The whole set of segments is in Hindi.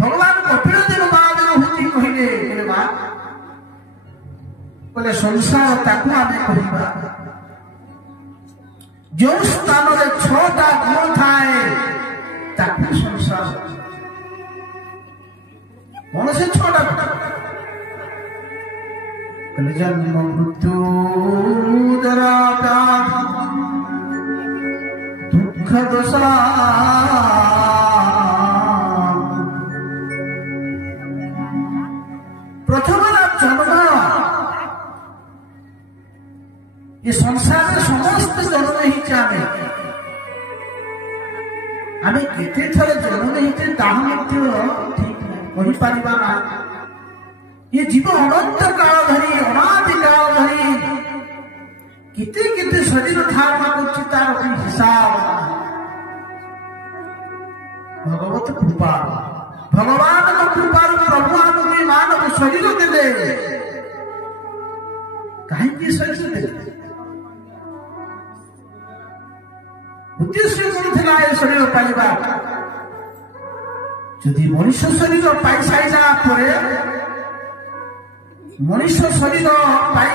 भगवान कपिल देव महादेव हूँ कहले बोले संसार ताकू आम कह जो स्थान में 6टा गुण थाए ताकू संसार कौन से 6टा जन्म मृत्यु जरा दुख दशा प्रथम जन्म ये संसार में समस्त जन्म ही चाहे आम केते थर जन्म नहीं ठीक कही पारिबा ना ये जीव अनंत काल धरी अनादि काल धरी किते किते शरीर धारण करछि तार कोई हिसाब भगवत कृपा भगवान को कृपा प्रभु आमके मानव शरीर देले कहीं की शरीर देले उद्देश्य कौन थिला ए शरीर पाइबा यदि मनुष्य शरीर पाई साइला परे मनुष्य शरीर पाई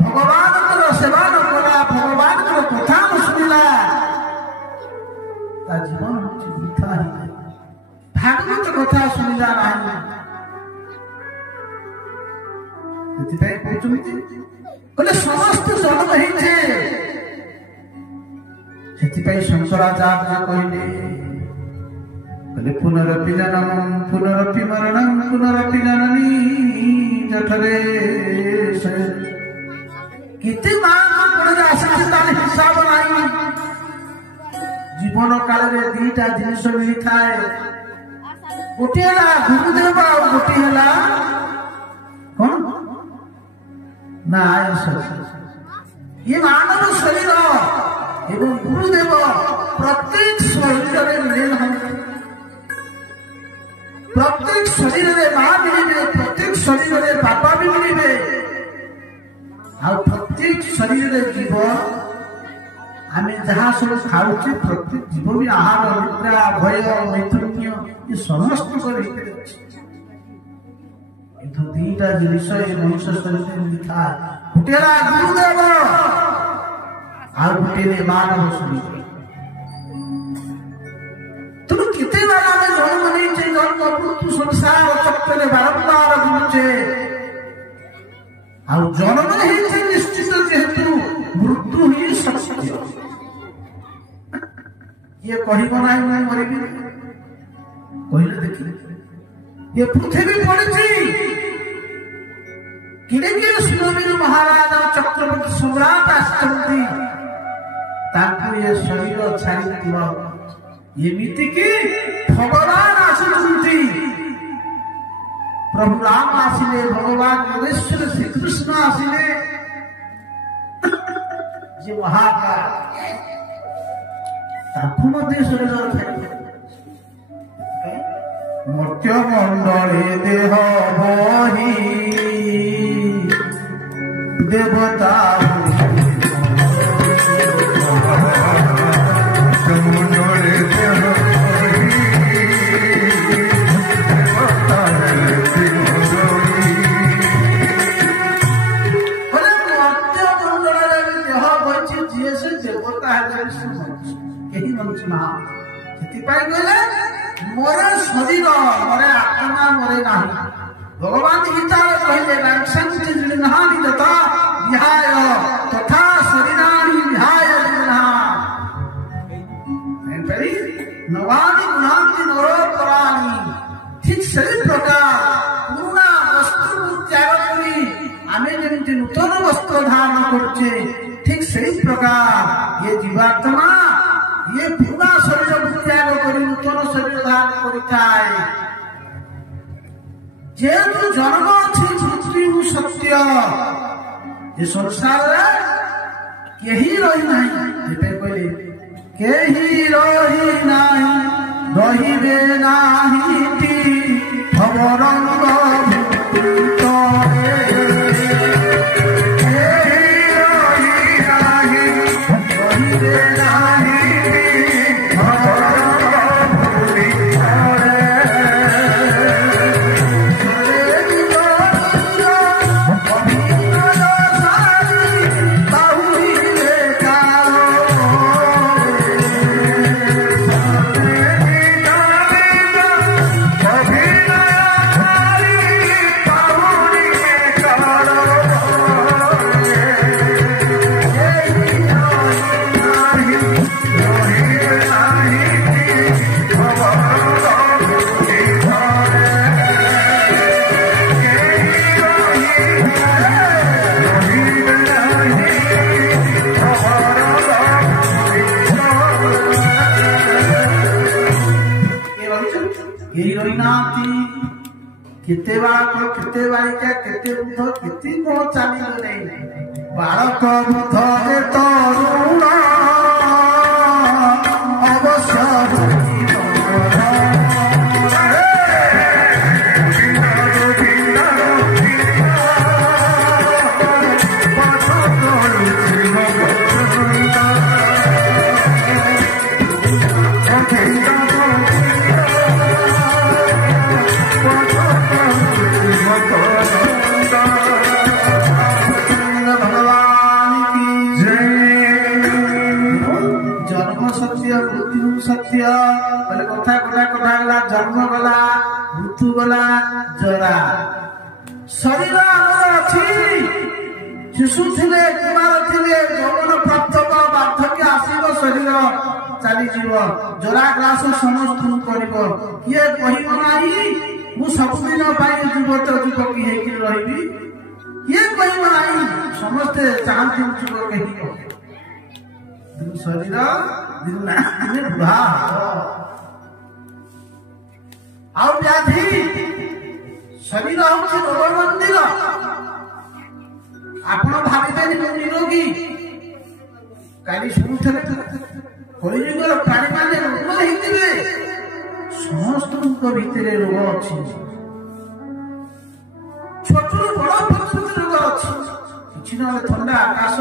भगवान सेवा कला भगवान कथा शुणिला जीवन मिथ्या भागवत कथा शुणिला ना समस्त जन्म होइछे शंकराचार्य कहले पुनरपि जननम पुनरपि मरणम पुनरपि जननी जठरे किते हिसाब नहीं जीवन काल में 2टा जिनिस मिली थाए गोटे है गुरुदेव और गोटे है कौन ना ये मानव शरीर एवं गुरुदेव प्रत्येक शरीर में प्रत्येक शरीर में माँ मिले प्रत्येक शरीर में बापा भी मिले प्रत्येक शरीर जीव आम जहाँ सब खाऊे प्रत्येक जीव भी आहार निद्रा भय मैथुन्य ये समस्त 2टा जिनिस मनुष्य शरीर लिखा गोटे गुरुदेव और गोटे मानव शरीर तुम कितने बार आम जन्म नहीं जन्म मृत्यु संसार चक्र बारंबार घूमुचे आ जन्म नहीं निश्चित जेहेतु मृत्यु ही सत्य ये कह मरी कहले देखिए ये पृथ्वी पड़ी किड़े सुनवीर महाराज चक्रवर्ती सम्राट आसती ये शरीर छाड़ी एमती कि भगवान आसुंती प्रभु राम आसिले भगवान योगेश्वर श्री कृष्ण आसिले जे महाकाल मर्त्य मंडले देह बही देवता मोरे शरीर मोरे आत्मा मोरे नहीं भगवान गीता कहले तथा शरीराणि विहाय नवानि गुणांति नरोत्तराणि ठीक सही प्रकार पुराना वस्त्र त्याग करी आमे जेमति नूतन वस्त्र धारण करछे ठीक सही प्रकार ये जीवात्मा ये पुरा शरीर त्याग कर नूतन शरीर धारण करिଥାଏ जेहेतु जन्म अच्छी पृथ्वी सत्य ये संसार केही रही नहीं कहले केही रही नहीं रहिबे नाही भवरंग କେହି ରହିନାହାନ୍ତି। କେତେ ବାଳକ କେତେ ବାଳିକା କେତେ ବୃଦ୍ଧ କେତେ କଣ ଚାଲିଗଲେ। ବାଳକ ବୃଦ୍ଧ ଯେ ତରୁଣ ଅବଶ୍ୟ सत्य बोले कथा कथा कथा गला जन्म गला मृत्यु गला जरा शरीर आमर अच्छी शिशु थे कुमार थे यौवन प्राप्त बार्धक्य आसब शरीर चलीज जरा ग्रास समस्त कर किए कहना मु सबुदिन युवत युवक रही किए कहना समस्ते चाहती युवक शरीर दिन बुढ़ा व्याधि शरीर हूँ रोग मंदिर। आप भावे निरोगी काली शुणुले कलिजुगर प्राणी मैंने रोग होते समस्त भितर रोग अच्छी छोट बड़ प्रकृति रोग अच्छी कि ना थंडा आकाश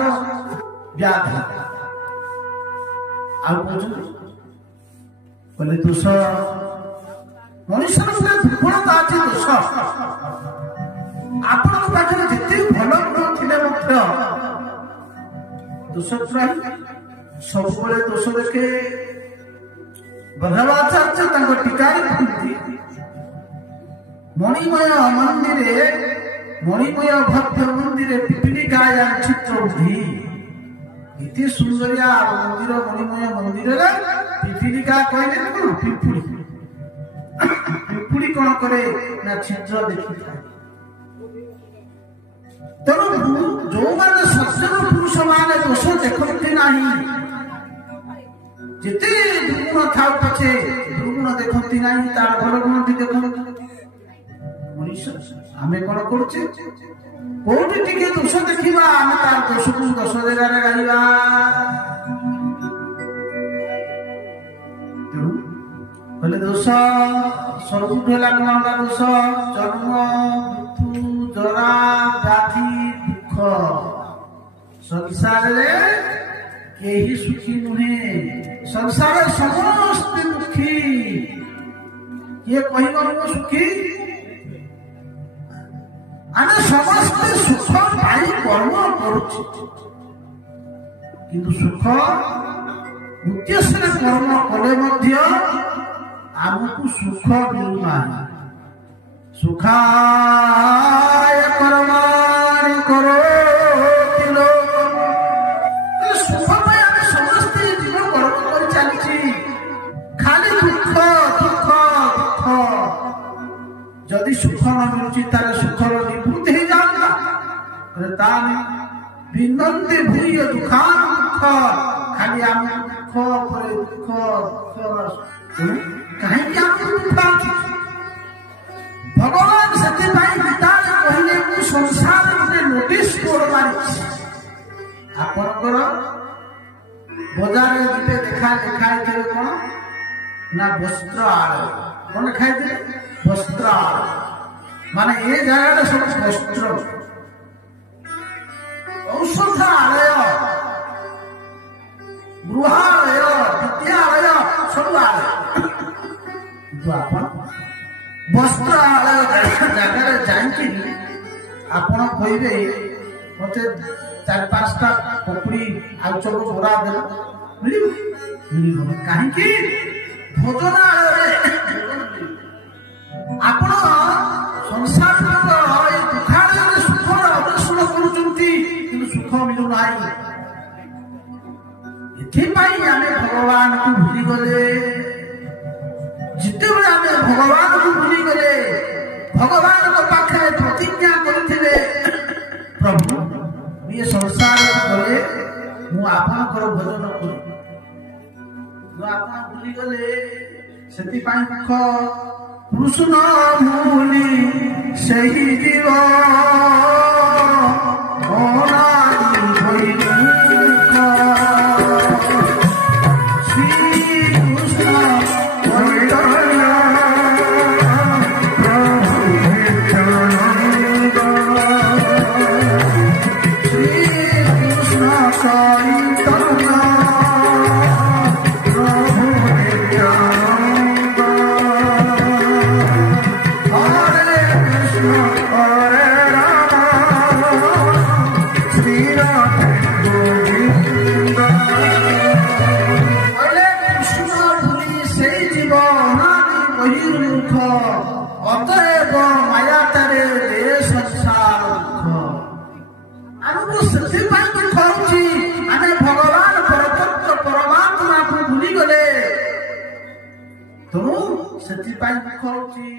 व्याधि बोले दोष मनुष्य दुर्बलता अच्छी दोष आपण पाखे जिते भल गुण थे दोष सब दोष देखे। बल्लभाचार्य टीका मणिमय भव्य मंदिर पिपीलिकाया चित्र बुद्धि इति सुंदरिया मंदिर मणिमय मंदिर पिपीलिका कहले कौन पिपुड़ी पिपुड़ी कौन करे ना छिद्र देखी था। तेणु जो मैंने सज्जन पुरुष माने दोष देखते नहीं जिते दुर्गुण था पछे दुर्गुण देखती नहीं तार भल गुण भी देख मनुष्य आम कौन करुचे कोटी टिके दोष देखा आम तार दोष को 10 जगह गाइबा। बोले दोष सबुठ है दोष जन्म मृत्यु जरा व्याधि दुख संसार केही सुखी नुहे संसार समस्त दुखी ये कहब सुखी आने समस्ते सुख पाई कर्म करुछि किंतु सुख उद्देश्य कर्म कले मध्य आमको सुख मिलुना सुखाय कर्माणि करोति लोकम् सुख पाई आम समस्ते जीवन कर्म कर चली खाली दुख दुख दुख जदि सुख न मिलुछि तार सुखर निवृत्ति हो जाता भिन्नते भूय दुखान दुख खाली आम दुख पर दुख दुख कहीं भगवान से गीता कहले संसार गोटे नोटिस बोर्ड मारी आपणकर बजार जीते देखाई कौन ना वस्त्र आलय कौन देखाई वस्त्र आलय माने ये जगह सब वस्त्र औषध आलय गृहालय विद्यालय सब आलय वस्त्र आलय जगह जाकि आपण कहे मत 4-5टा पकड़ी आलुचप बोरा दे मिल कहीं भोजनालय आपण संसार दुखालय सुख अन्वेषण करुँच सुख मिलूना आम भगवान को भूली गले जिते आम भगवान को भूली गले भगवान पाखे प्रतिज्ञा करते प्रभु ये संसार गले मुझर भोजन कर भूली गले से दुख କୃଷ୍ଣ ଭୁଲି ସେହି ଜୀବ ଅନାଦି ବୈକୁଣ୍ଠ ଶ୍ରୀକୃଷ୍ଣ ଚୈତନ୍ୟ ପ୍ରଭୁ ନିତ୍ୟାନନ୍ଦ ଶ୍ରୀକୃଷ୍ଣ ଚୈତନ୍ୟ ପ୍ରଭୁ ନିତ୍ୟାନନ୍ଦ ହରେ କୃଷ୍ଣ ହରେ ରାମ ଶ୍ରୀ ରାଧେ ଗୋବିନ୍ଦ। କହିଲେ କୃଷ୍ଣ ଭୁଲି ସେଇ ଜୀବ ଅନାଦି ବହିର୍ମୁଖ ଅତଏବ ମାୟାତାରେ ଦେ ସଂସାର ଦୁଃଖ। ଆମକୁ ସେଥିପାଇଁ ଦୁଃଖ ହଉଛି ଆମେ ଭଗବାନ ପରତତ୍ତ୍ୱ ପରମାତ୍ମାକୁ ଭୁଲିଗଲେ ତେଣୁ ସେଥିପାଇଁ ଦୁଃଖ ହଉଛି।